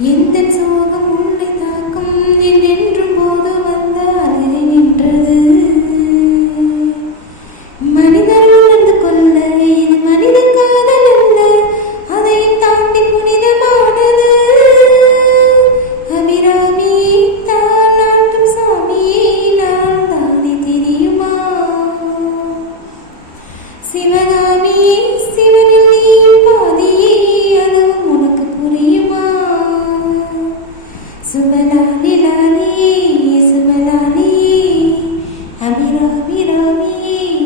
எந்த சோகம் உன்னை தாக்கும்? என்றும் போது வந்த அலை நின்றது. மனிதர் உணர்ந்து கொள்ள இது மனித காதல் அல்ல. அதையும் தாண்டி புனிதமானது. அபிராமி தான் நாட்டும் சாமியே நான் தானே தெரியுமா? சிவகாமி சிவனில் زملاني لاني زملاني أمير أمير أمير.